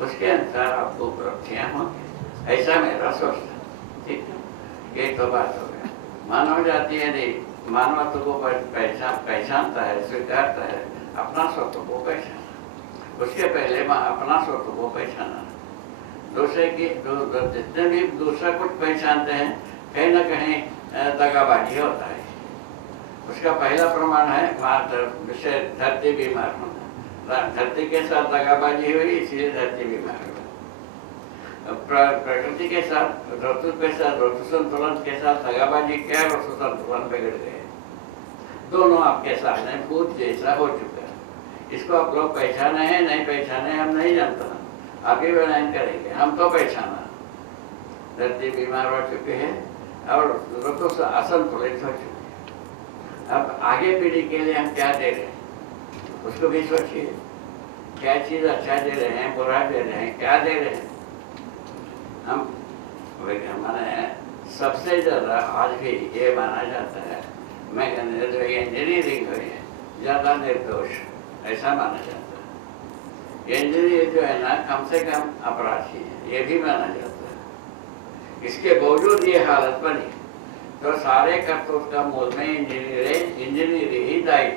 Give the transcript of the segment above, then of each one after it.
उसके अनुसार आपको उपलब्धियां होंगी, ऐसा मेरा सोचना। ठीक है, ये तो बात हो गई। मानव जाति यदि मानवत्व को पहचानता है, स्वीकारता है, अपना स्वत्व को पहचाना, उसके पहले अपना स्वत्व को पहचाना। दूसरे की जितने भी दूसरा कुछ पहचानते हैं, कहीं ना कहीं दगाबाजी होता है। उसका पहला प्रमाण है विषय धरती बीमार होना। धरती के साथ दगाबाजी हुई, इसलिए धरती बीमार हुई। प्रकृति के साथ, ऋतु के साथ, ऋतु संतुलन के साथ दगाबाजी क्या, ऋतु संतुलन बिगड़ गए। दोनों आपके सामने भूत जैसा हो चुका है। इसको आप लोग पहचाने हैं, नहीं पहचाने, हम नहीं जानता, आगे बयान करेंगे। हम तो पहचाना, धरती बीमार हो चुके हैं और ऋतु से असंतुलित हो चुके हैं। अब आगे पीढ़ी के लिए हम क्या दे रहे हैं, उसको भी सोचिए। क्या चीज अच्छा दे रहे हैं, बुरा दे रहे हैं, क्या दे रहे हैं हम? मैंने सबसे ज्यादा आज भी ये माना जाता है, मैं जो इंजीनियरिंग हुई है ज्यादा निर्दोष, ऐसा माना जाता है। इंजीनियर जो है ना, कम से कम अपराधी है, ये भी माना जाता है। इसके बावजूद ये हालत बनी, तो सारे करतूत का मूल में इंजीनियर ही दायी।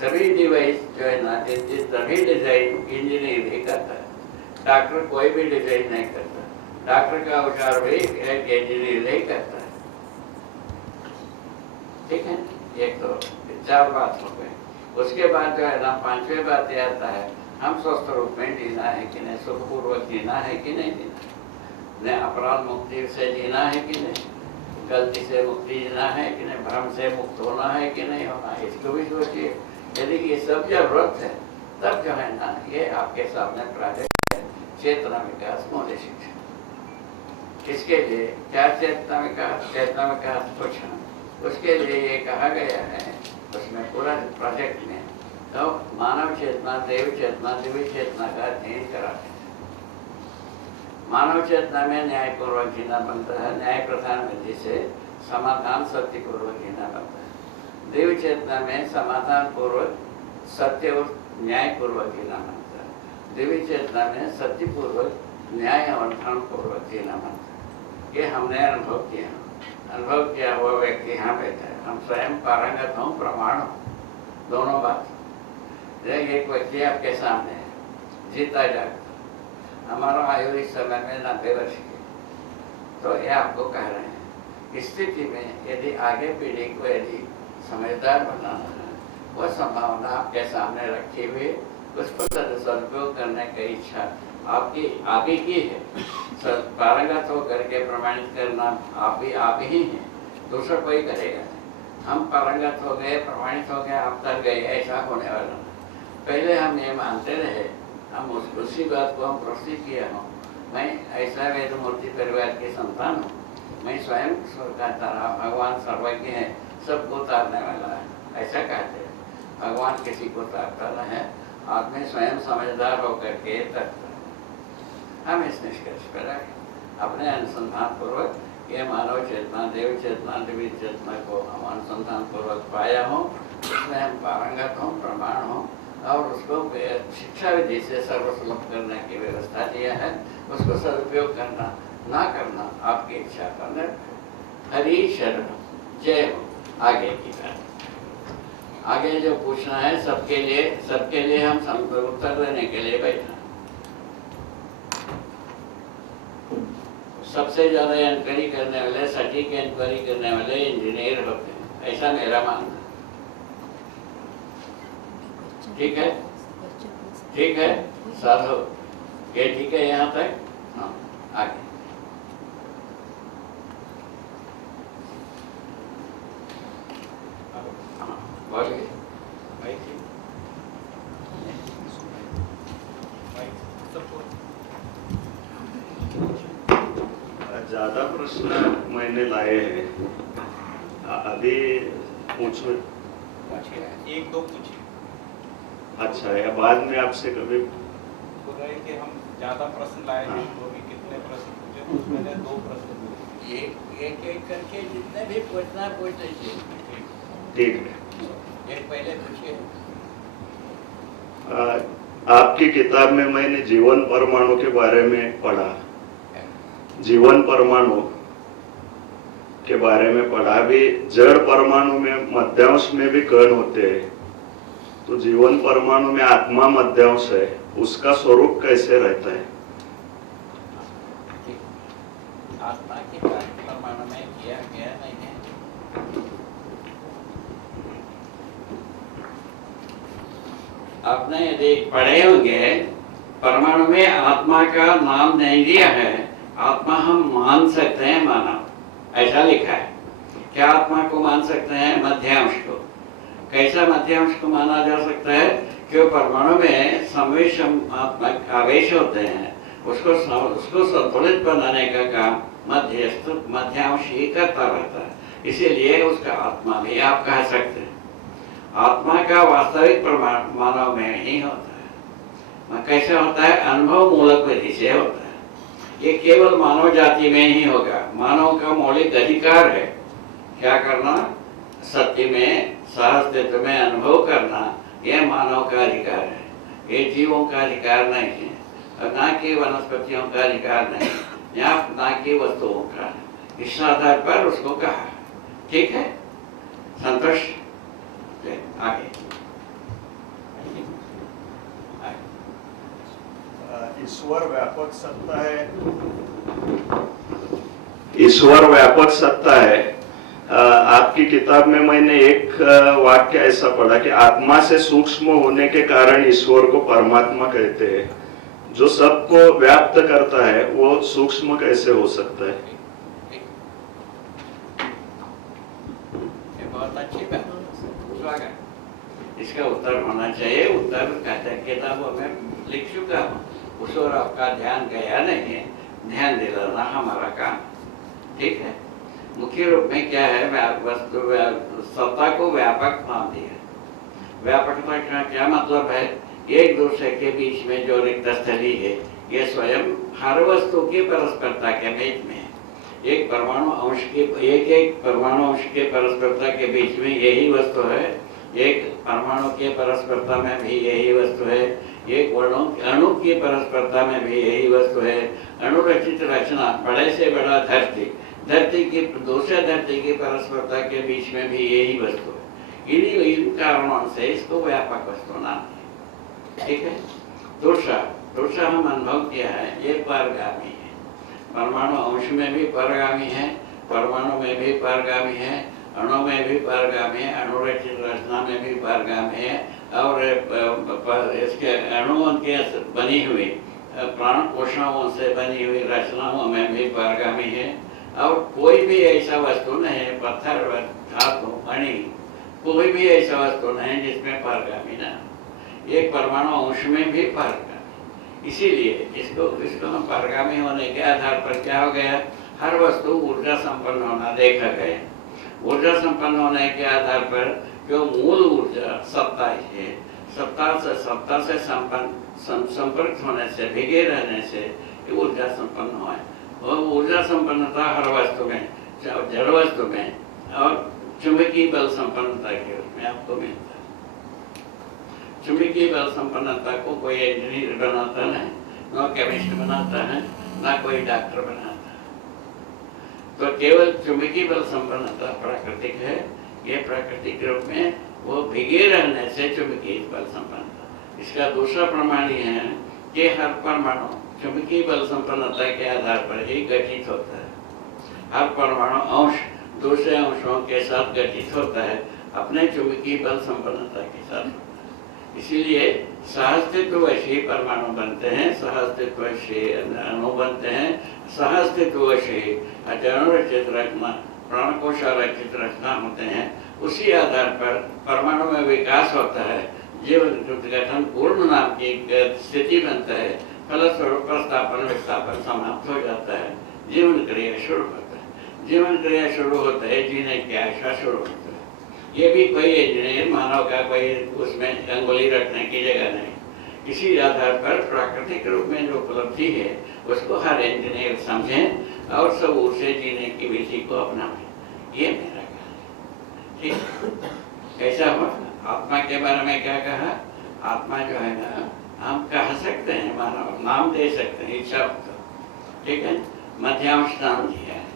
सभी डिवाइस जो है ना, सभी डिजाइन इंजीनियर ही करता है। डॉक्टर कोई भी डिजाइन नहीं करता, डॉक्टर का उपचार भी एक इंजीनियर ही करता है। ठीक है, एक तो 4 बात हो गई। उसके बाद जो है ना, 5वीं बात यह आता है, हम स्वस्थ रूप में जीना है कि नहीं, सुखपूर्वक जीना है कि नहीं जीना, न अपराध मुक्ति से जीना है कि नहीं, गलती से मुक्ति जीना है कि नहीं, भ्रम से मुक्त होना है कि नहीं होना है, इसको भी सोचिए। यदि ये सब जरूरत है, तब जो है ना, ये आपके सामने प्रोजेक्ट है, चेतना विकास मूल्य शिक्षा। इसके लिए क्या चेतना विकास पूछना, उसके लिए ये कहा गया है उसमें पूरा प्रोजेक्ट में, तो मानव चेतना, देव चेतना, दिव्य चेतना का अध्ययन कराते हैं। मानव चेतना में न्यायपूर्वक जीना बनता है, न्याय प्रधान विधि से समाधान सत्यपूर्वक जीना बनता है। देव चेतना में समाधान पूर्वक सत्य और न्यायपूर्वक जीना बनता है। दिव्य चेतना में सत्यपूर्वक न्याय और धर्म पूर्वक जीना बनता है। ये हमने अनुभव किया हुआ व्यक्ति यहाँ बैठा है। हम स्वयं पारंगत हों, प्रमाण हो, दोनों बात। एक व्यक्ति आपके सामने है, जीता जागता, हमारा आयु इस समय में 90 वर्ष की, तो ये आपको कह रहे हैं। इस स्थिति में यदि आगे पीढ़ी को यदि समझदार बनाना है, वह संभावना आपके सामने रखी हुई, उसको सदुपयोग करने की इच्छा आपकी की है। पारंगत होकर के प्रमाणित करना आप ही हैं, दूसरा कोई करेगा नहीं। हम पारंगत हो गए, प्रमाणित हो गए, आप तक गए, ऐसा होने वाला नहीं। पहले हम ये मानते रहे, हम उसी बात को हम प्रस्तुत किया हूँ। मैं ऐसा वेद मूर्ति परिवार की संतान हूँ, मैं स्वयं कहता रहा भगवान सर्वज्ञ है, सबको तारने वाला है, ऐसा कहते हैं। भगवान किसी को तारता न है, आदमी स्वयं समझदार होकर के तकता। हम इस निष्कर्ष पर अपने अनुसंधान पूर्वक ये मानव चेतना, देव चेतना, दिव्य चेतना को हम अनुसंधान पूर्वक पाया हो, उसमें हम पारंगत हों, प्रमाण हों, और उसको शिक्षा विधि से सर्वसुलभ करने की व्यवस्था दिया है। उसको सदुपयोग करना ना करना आपकी इच्छा पर निर्भर। हरि शरण, जय हो। आगे की बात, आगे जो पूछना है सबके लिए हम उत्तर देने के लिए बैठा। सबसे ज्यादा इंक्वायरी करने वाले, सटीक इंक्वायरी करने वाले इंजीनियर होते हैं, ऐसा मेरा मानना है। ठीक है, ठीक है साधु, ये ठीक है यहाँ तक। हाँ, आगे बोलिए। ज्यादा प्रश्न मैंने लाए हैं, अभी पूछो। 1-2 पूछिए। अच्छा, या बाद में आपसे कभी बोल रहे हैं कि हम ज्यादा प्रश्न लाए हैं, तो अभी कितने प्रश्न पूछे, तो मैंने 2 प्रश्न पूछे। एक करके जितने भी पूछना पूछ लीजिए। ठीक है। एक पहले पूछिए। आपकी किताब में मैंने जीवन परमाणु के बारे में पढ़ा, जीवन परमाणु के बारे में पढ़ा भी। जड़ परमाणु में मध्यांश में भी कण होते हैं, तो जीवन परमाणु में आत्मा मध्यांश है, उसका स्वरूप कैसे रहता है? आत्मा के परमाणु में किया गया नहीं है। आपने यदि पढ़े होंगे, परमाणु में आत्मा का नाम नहीं दिया है। आत्मा हम मान सकते हैं मानव, ऐसा लिखा है। क्या आत्मा को मान सकते हैं? मध्यांश को। कैसा मध्यांश को माना जा सकता है? क्यों परमाणु में संवेशात्मक आवेश होते हैं, उसको संतुलित बनाने का काम मध्यांश ही करता रहता है। इसीलिए उसका आत्मा भी आप कह सकते हैं। आत्मा का वास्तविक प्रमाण मानव में ही होता है। कैसे होता है? अनुभव मूलक विधि से होता है। ये केवल मानव जाति में ही होगा। मानव का मौलिक अधिकार है क्या करना? सत्य में, सहअस्तित्व में अनुभव करना, यह मानव का अधिकार है। ये जीवों का अधिकार नहीं है, और ना कि वनस्पतियों का अधिकार नहीं, या ना कि वस्तुओं का। इस आधार पर उसको कहा। ठीक है, संतुष्ट? आगे ईश्वर व्यापक सत्ता है। ईश्वर व्यापक सत्ता है। आपकी किताब में मैंने एक वाक्य ऐसा पढ़ा कि आत्मा से सूक्ष्म होने के कारण ईश्वर को परमात्मा कहते हैं। जो सबको व्याप्त करता है वो सूक्ष्म कैसे हो सकता है? ये बहुत अच्छी बात, स्वागत। इसका उत्तर होना चाहिए। उत्तर किताबों में लिख चुका हूँ, उस ओर आपका ध्यान गया नहीं है। ध्यान दिलाना हमारा काम। ठीक है, मुख्य रूप में क्या है? वस्तु सत्ता को व्यापक मान दिया। व्यापकता का क्या मतलब है? एक दूसरे के बीच में जो रिक्त स्थली है, ये स्वयं हर वस्तु की परस्परता के बीच में है। एक परमाणु अंश के परस्परता के बीच में यही वस्तु है। एक परमाणु के परस्परता में भी यही वस्तु है। एक अणु की परस्परता में भी यही वस्तु है। अणुरचित रचना, बड़े से बड़ा धरती की दूसरे धरती की परस्परता के बीच में भी यही वस्तु है। इन कारणों से इसको व्यापक वस्तु नाम है। ठीक है। दूसरा हम अनुभव किया है, ये परगामी है। परमाणु अंश में भी परगामी है, परमाणु में भी परगामी है, अणु में भी परगामी है, अणुरचित रचना में भी परगामी है, और इसके अणुओं के बनी हुई प्राण कोशिकाओं से बनी हुई रचनाओं में भी परगामी है। और कोई भी ऐसा वस्तु नहीं है, पत्थर, धातु, मणि, कोई भी ऐसा वस्तु नहीं जिसमें परगामी ना। एक परमाणु अंश में भी परगामी। इसीलिए इसको हम परगामी होने के आधार पर क्या हो गया? हर वस्तु ऊर्जा संपन्न होना देखा गया। ऊर्जा संपन्न होने के आधार पर जो मूल ऊर्जा सत्ता है, सत्ता से संपर्क होने से, भिगे रहने से ऊर्जा संपन्न हुआ है। और ऊर्जा संपन्नता हर वस्तु में, जड़ वस्तु में और चुंबकीय बल संपन्नता के रूप में आपको मिलता है। चुंबकीय बल संपन्नता को कोई इंजीनियर बनाता नहीं, ना केमिस्ट बनाता है, ना कोई डॉक्टर बनाता है। तो केवल चुंबकीय बल संपन्नता प्राकृतिक है। ये प्राकृतिक रूप में वो भिगे रहने से चुंबकीय बल संपन्नता। इसका दूसरा प्रमाण ये है कि हर परमाणु चुंबकीय बल संपन्नता के आधार पर ही गठित होता है। हर परमाणु अंश दूसरे अंशों के साथ गठित होता है, अपने चुंबकीय बल संपन्नता के साथ। इसीलिए सहअस्तित्वशील परमाणु बनते हैं, सहअस्तित्वशील अणु बनते हैं, सहअस्तित्वशील अणुरचित रचना, प्राणकोश रचित रचना होते हैं। उसी आधार पर परमाणु में विकास होता है, जीवन गठन पूर्ण नाम की स्थिति बनता है, फलस्वरूप प्रस्तापन विस्थापन समाप्त हो जाता है, जीवन क्रिया शुरू होता है। जीवन क्रिया शुरू होता है, जीने की आशा शुरू होता है। ये भी कोई इंजीनियर मानव का कोई उसमें अंगुली रखने की जगह नहीं। इसी आधार पर प्राकृतिक रूप में जो उपलब्धि है उसको हर इंजीनियर समझें और सब उसे जीने की विधि को अपनाएं। ये मेरा कहना है। ठीक, ऐसा हुआ। आत्मा के बारे में क्या कहा? आत्मा जो है ना, हम कह सकते हैं, मानो नाम दे सकते हैं इच्छा को, ठीक है। मध्यांश नाम दिया है,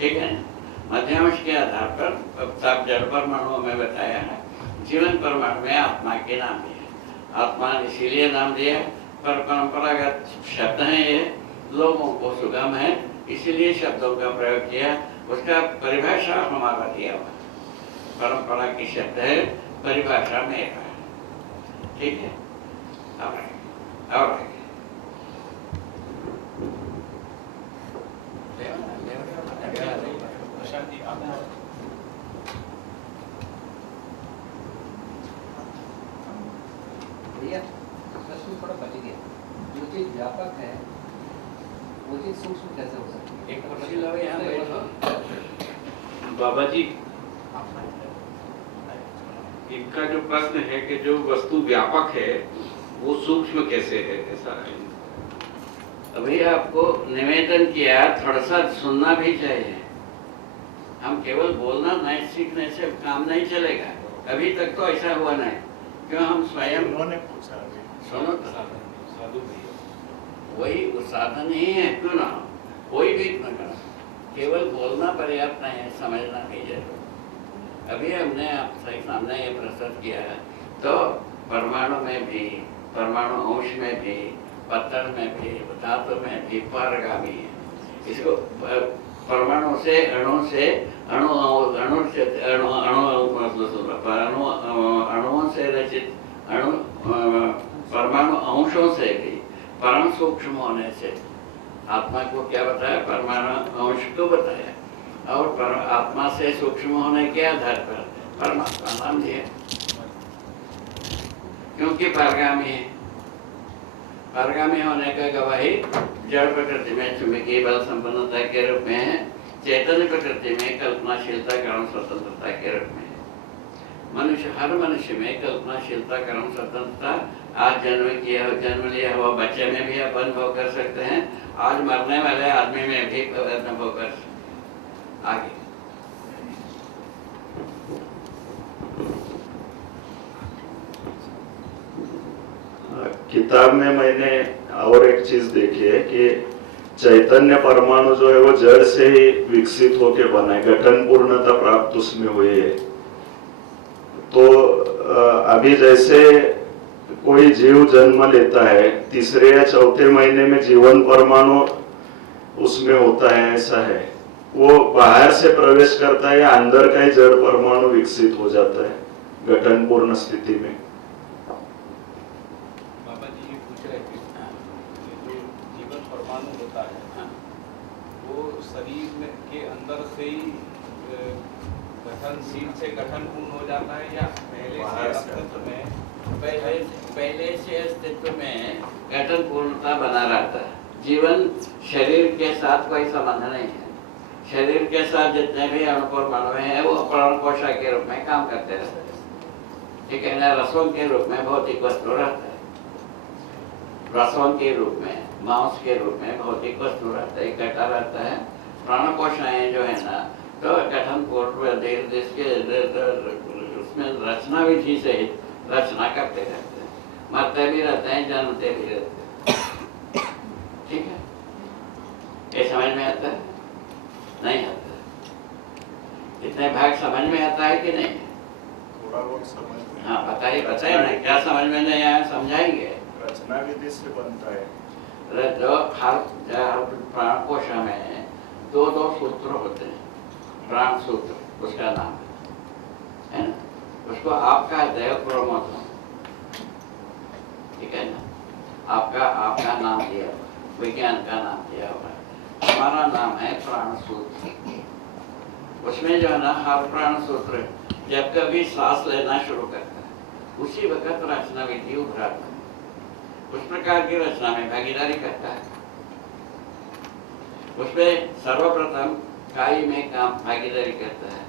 ठीक है। मध्यांश के आधार पर सब जड़ परमाणुओं में बताया है, जीवन परमाणु में आत्मा के नाम दिया। आत्मा इसीलिए नाम दिया, पर परंपरागत शब्द है ये, लोगों को सुगम है, इसीलिए शब्दों का प्रयोग किया। उसका परिभाषा हमारा दिया हुआ, परंपरा की शब्द है, परिभाषा में है, ठीक है। और प्रशांत जी आप भैया प्रश्न थोड़ा बच गया। जो चीज व्यापक है वो चीज सूक्ष्म कैसे हो सकती है? एक कुर्सी लो यहाँ बैठो। बाबा जी, इनका जो प्रश्न है कि जो वस्तु व्यापक है वो सूक्ष्म कैसे है, ऐसा है। अभी आपको निवेदन किया, थोड़ा सा सुनना भी चाहिए। हम केवल बोलना नहीं सीखने से काम नहीं चलेगा। अभी तक तो ऐसा हुआ नहीं, क्यों? हम स्वयं उन्होंने पूछा अभी। सुनो तो, साधु भैया वही वो साधन ही है, क्यों ना? कोई भी न करो, केवल बोलना पर्याप्त नहीं है, समझना भी जरूर। अभी हमने आपके सामने ये प्रस्तुत किया है, तो परमाणु में भी, परमाणु अंश में भी, पत्थर में भी, धातु में भी पारगामी है। इसको परमाणु से अणु से अणु अणु से अणु अणु अणुओं से रचित अणु परमाणु अंशों से भी परम सूक्ष्म होने से आत्मा को क्या बताया? परमाणु अंश को बताया, और आत्मा से सूक्ष्म होने के आधार पर परमात्मा नाम दिया, क्योंकि पारगामी है। पारगामी होने का गवाही जड़ प्रकृति में चुंबकीय बल संपन्नता के रूप में है, चैतन्य प्रकृति में कल्पनाशीलता कर्म स्वतंत्रता के रूप में है। मनुष्य, हर मनुष्य में कल्पनाशीलता कर्म स्वतंत्रता आज जन्म लिया हुआ बच्चे में भी अपन अनुभव कर सकते हैं, आज मरने वाले आदमी में भी अनुभव कर आगे। किताब में मैंने और एक चीज देखी है कि चैतन्य परमाणु जो है वो जड़ से ही विकसित होके बना है, गठन पूर्णता प्राप्त उसमें हुई है। तो अभी जैसे कोई जीव जन्म लेता है, तीसरे या चौथे महीने में जीवन परमाणु उसमें होता है, ऐसा है। वो बाहर से प्रवेश करता है या अंदर का ही जड़ परमाणु विकसित हो जाता है गठन पूर्ण स्थिति में। बाबा जी ये पूछ रहे थे कि जो जीवन परमाणु होता है वो शरीर में के अंदर से ही गठनशील से गठन पूर्ण हो जाता है, या पहले से अस्तित्व में पहले से अस्तित्व में गठन पूर्णता बना रहता है। जीवन शरीर के साथ कोई संबंध नहीं है। शरीर के साथ जितने भी अणु परमाणु हैं वो प्राणकोशा के रूप में काम करते रहते हैं, ठीक है ना? रसों के रूप में भौतिक वस्तु रहता है, रसों के रूप में, मांस के रूप में भौतिक वस्तु रहता है, इकट्ठा रहता है। प्राणकोशाएं जो है ना, तो गठन पूर्व उसमें रचना विधि से ही रचना करते रहते हैं, मरते भी रहते हैं, जन्मते भी रहते हैं, ठीक है? ये समझ में आता है? नहीं आता? इतने भाग समझ में आता है कि नहीं? थोड़ा बहुत समझ में। हाँ, बताइए ना, क्या समझ में नहीं आया, समझाएंगे। रचना विधि से बनता है। जो हर प्राणकोश में दो सूत्र होते हैं, प्राण सूत्र उसका नाम है ना? उसको आप कहते हैं क्रोमोसोम, ठीक है ना? आपका नाम दिया हुआ, विज्ञान का नाम दिया हुआ है। हमारा नाम है प्राण सूत्र। उसमें जो है ना, हर प्राण सूत्र जब कभी सांस लेना शुरू करता है उसी वक्त रचना विधि उभराता है, उस प्रकार की रचना में भागीदारी करता है। उसमें सर्वप्रथम काई में काम भागीदारी करता है,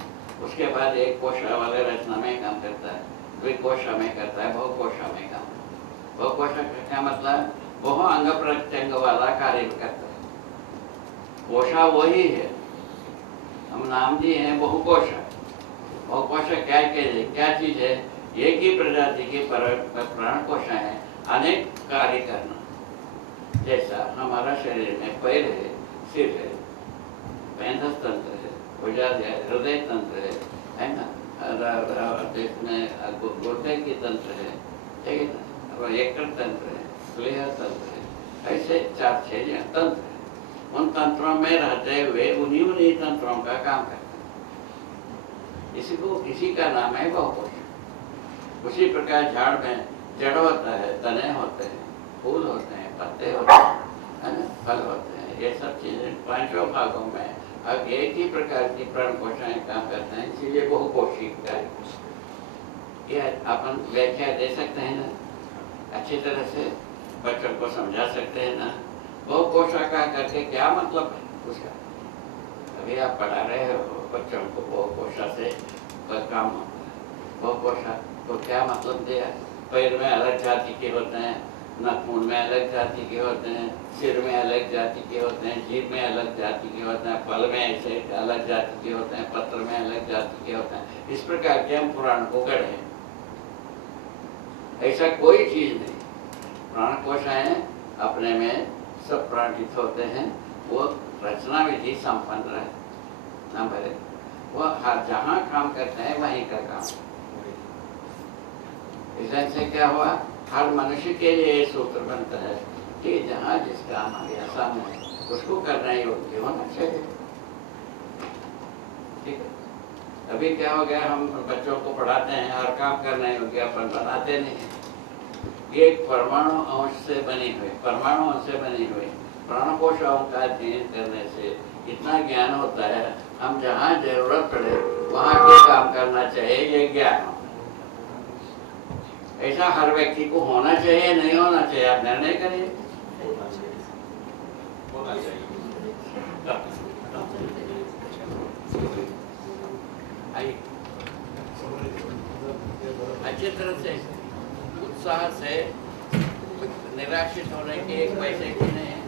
उसके बाद एक कोशा वाले रचना में काम करता है, द्विकोशा में करता है, बहुकोशा में काम। बहुकोशा का मतलब बहु अंग प्रत्यंग वाला कार्य करता है। कोशा वही है, हम नाम दिए हैं बहुकोशा। बहुकोशा क्या चीज है? एक ही प्रजाति की प्राण कोशा है, अनेक कार्य करना। जैसा हमारा शरीर में पैर है, सिर है, मेधस तंत्र है, भुजाद है, हृदय तंत्र है ना, इसमें गुर्दे की तंत्र है, ठीक है ना, और यकृत तंत्र है, प्लेह तंत्र है, ऐसे 4-6 तंत्र है। उन तंत्रों में रहते हुए उन्हीं तंत्रों का काम करते हैं। इसी का नाम है बहुकोश। उसी प्रकार झाड़ में जड़ होता है, तने होते हैं, फूल होते हैं, पत्ते होते हैं, है ना, फल होते हैं। ये सब चीजें 5 भागों में अब एक ही प्रकार की प्राण कोशिकाएं काम करते हैं, इसीलिए बहुकोशिका है। ये अपन व्याख्या दे सकते हैं ना, अच्छी तरह से बच्चों को समझा सकते हैं ना। बहुकोशिका करके क्या मतलब है उसका? अभी आप पढ़ा रहे हो बच्चों को बहुकोशा से काम होता है। बहुकोशा को क्या मतलब दिया? पैर में अलग जाति के होते हैं, नाखून में अलग जाति के होते हैं, सिर में अलग जाति के होते हैं, जीभ में अलग जाति के होते हैं, फल में ऐसे अलग जाति के होते हैं, पत्र में अलग जाति के होते हैं। इस प्रकार के हम पुराण को गढ़े। ऐसा कोई चीज नहीं। प्राण कोशाएं अपने में सब प्राणित होते हैं। वो रचना विधि संपन्न रहे। नंबर 1, वो हर जहाँ काम करते हैं वहीं का काम। इससे क्या हुआ? हर मनुष्य के लिए ये सूत्र बनता है कि जहाँ जिसका हमारे सामने है उसको करना योग्य होना चाहिए। ठीक है। अभी क्या हो गया, हम बच्चों को पढ़ाते हैं और काम करना योग्य अपन बनाते नहीं है। ये परमाणु अंश से बनी हुई प्राणकोशाओं का अध्ययन करने से इतना ज्ञान होता है, हम जहाँ जरूरत पड़े वहाँ के काम करना चाहिए, ये ज्ञान होता है। ऐसा हर व्यक्ति को होना चाहिए, नहीं होना चाहिए, आप निर्णय करिए। होना चाहिए। आइए, अच्छी तरह से उत्साह से, निराशित होने के एक पैसे की नहीं है।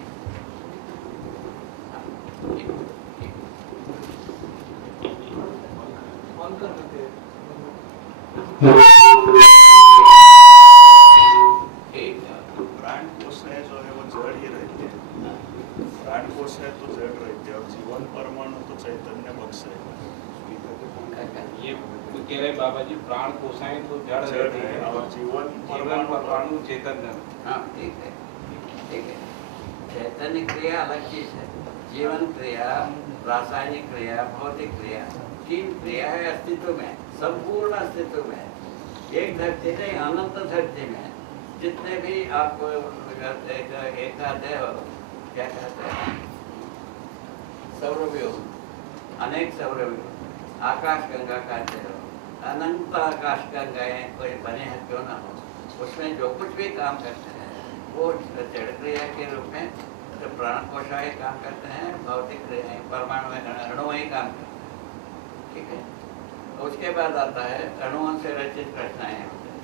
प्राण कोशिकाएं जो है वो जड़ ही रहती है। प्राण कोशिकाएं तो जड़ रहती है और जीवन परमाणु तो चैतन्य बक्ष है। ये कह रहे बाबा जी, प्राण कोशाएं तो जड़ रहती है और जीवन परमाणु चैतन्य। हाँ, ठीक है, ठीक है। चैतन्य क्रिया अलग चीज है। जीवन क्रिया, रासायनिक क्रिया, भौतिक क्रिया, 3 क्रिया है अस्तित्व में, संपूर्ण अस्तित्व में। एक धरती नहीं, अनंत धरती में जितने भी आपको एक आते हो, क्या कहते हैं, सौरव्यूह, अनेक सौरव्यूह, आकाश गंगा कहते हो, अनंत आकाश गंगाएं कोई बने हैं क्यों ना हो, उसमें जो कुछ भी काम करते हैं वो जड़ क्रिया के रूप में तो प्राण कोशाएं काम करते हैं, भौतिक क्रियाएं परमाणु अणु ही काम करते हैं। ठीक है। उसके बाद आता है अणुओं से रचित रचनाएं होते हैं।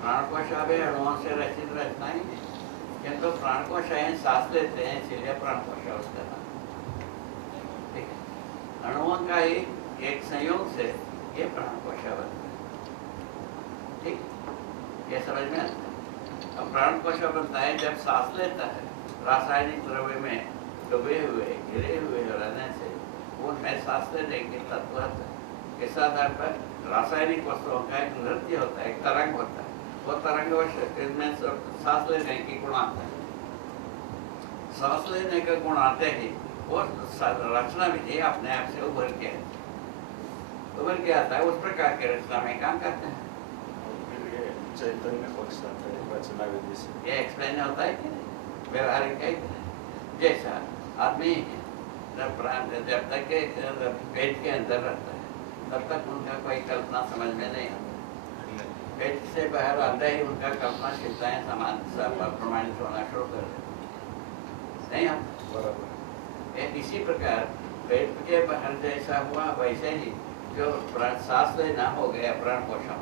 प्राण कोशा भी अणुओं से रचित रचनाएं हैं, किंतु प्राण कोशाएं सांस लेते हैं, इसीलिए प्राण कोशा उसका नाम। ठीक है। अणुओं का ही एक संयोग से ये प्राण कोशा बनता है। ठीक, ये समझ में आता है। अब प्राण कोशा बनता है जब सांस लेता है, रासायनिक द्रव्य में डूबे हुए, घिरे हुए रहने से उनमें सांस लेने के तत्व होता है। इस आधार पर रासायनिक वस्तुओं का एक नृत्य होता है, एक तरंग होता है। वो तरंग में सांस लेने की गुण आता है। सांस लेने का गुण आते ही वो रचना विधि अपने आप से उभर के आता है। उस प्रकार के रचना में काम करते हैं। चैतन्य पक्ष आता है रचना विधि से। ये एक्सप्लेन होता है कि नहीं? व्यवहारिक है कि नहीं? जैसा आदमी जब तक के पेट के अंदर रहता है तब तक उनका कोई कल्पना समझ में नहीं आता। पेट से बाहर आते ही उनका कल्पनाशीलताएं समान प्रमाणित होना शुरू कर देती नहीं आता। इसी प्रकार पेट के बाहर जैसा हुआ वैसे ही जो सांस लेना हो गया प्राण पोषण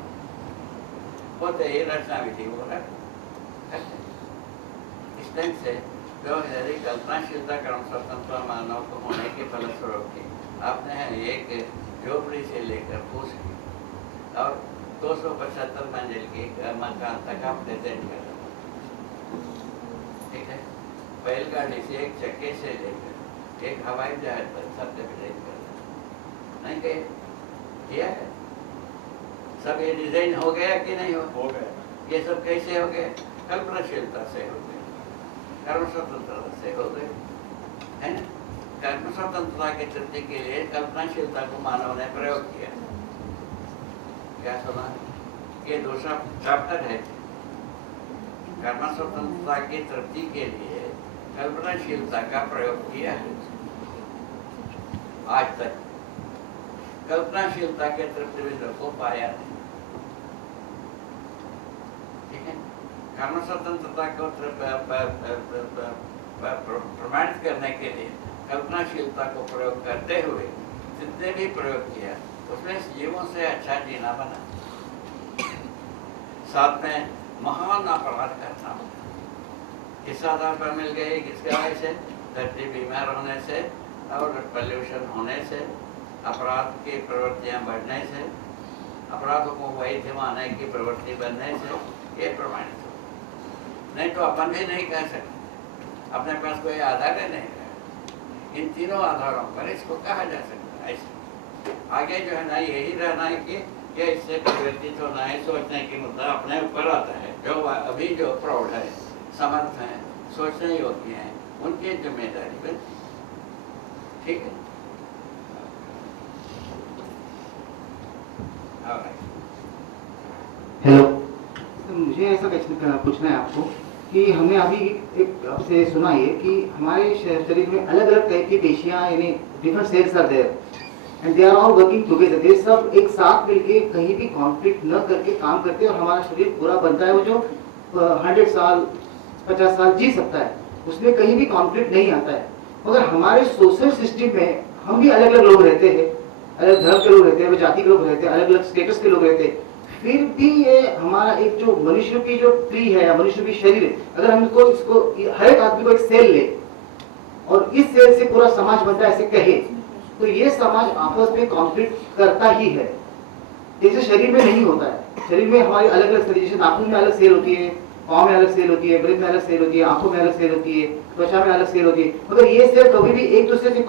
होते ही रचना विधि हो रहा है। इस ढंग से जो यदि कल्पनाशीलता कर्म स्वतंत्र मानव को होने के फलस्वरूप की आपने एक झोपड़ी से लेकर फूस की और 275 मंजिल की मकान तक आप प्रेजेंट कर रहे हो। ठीक है, बैलगाड़ी से एक चक्के से लेकर एक हवाई जहाज पर सब प्रेजेंट कर रहे हो। नहीं कहे किया है? सब ये डिजाइन हो गया कि नहीं हो गया। ये सब कैसे हो गए? कल्पनाशीलता से हो गए, कर्म स्वतंत्रता से हो गए, है ना? कर्म स्वतंत्रता की तृप्ति के लिए कल्पनाशीलता को मानव ने प्रयोग किया। क्या सुना? ये दूसरा चैप्टर है। कर्म स्वतंत्रता की तृप्ति के लिए कल्पनाशीलता का प्रयोग किया है। आज तक कल्पनाशीलता के तृप्ति बिंदु को पाया नहीं। ठीक है, कर्म स्वतंत्रता को प्रमाणित करने के लिए कल्पनाशीलता को प्रयोग करते हुए जितने भी प्रयोग किया उसमें जीवों से अच्छा जीना बना, साथ में महान अपराध करना बना। किस आधार पर मिल गई? किसके वजह से? धरती बीमार होने से और पॉल्यूशन होने से, अपराध की प्रवृत्तियां बढ़ने से, अपराधों को वैध मानने की प्रवृत्ति बनने से ये प्रमाणित हो। नहीं तो अपन भी नहीं कह सकते, अपने पास कोई आधार है नहीं। इन तीनों आधारों पर इसको कहा जा सकता है। ऐसे आगे जो है ना यही रहना है कि ये इससे परिवर्तित होना है। सोचने की मुद्दा अपने ऊपर आता है। जो अभी जो प्रौढ़ है, समर्थ है, सोचने योग्य हैं, उनकी जिम्मेदारी बनती है। ठीक है, हेलो, तो मुझे ऐसा पूछना है आपको कि हमने अभी एक आपसे सुना है कि हमारे शरीर में अलग अलग टाइप की पेशियां यानी different cells are there and they are all working together. ये सब एक साथ मिलके कहीं भी कॉन्फ्लिक्ट न करके काम करते हैं और हमारा शरीर पूरा बनता है। वो जो 100 साल 50 साल जी सकता है, उसमें कहीं भी कॉन्फ्लिक्ट नहीं आता है। मगर हमारे सोशल सिस्टम में हम भी अलग अलग लोग रहते हैं, अलग धर्म के लोग रहते हैं, जाति के लोग रहते हैं, अलग अलग स्टेटस के लोग रहते हैं। फिर भी ये हमारा एक जो मनुष्य की जो ट्री है या मनुष्य की शरीर है, अगर हम इसको हर एक आदमी को एक सेल ले और इस सेल से पूरा समाज बनता है ऐसे कहे, तो ये समाज आपस में कॉन्फ्लिक्ट करता ही है। जैसे शरीर में नहीं होता है। शरीर में हमारी अलग अलग सेल, जैसे नाखून में अलग सेल होती है, पाँव में अलग सेल होती है, ब्रेथ में अलग सेल होती है, आंखों में अलग सेल होती है, त्वचा में अलग सेल होती है, मगर ये सेल कभी भी एक दूसरे से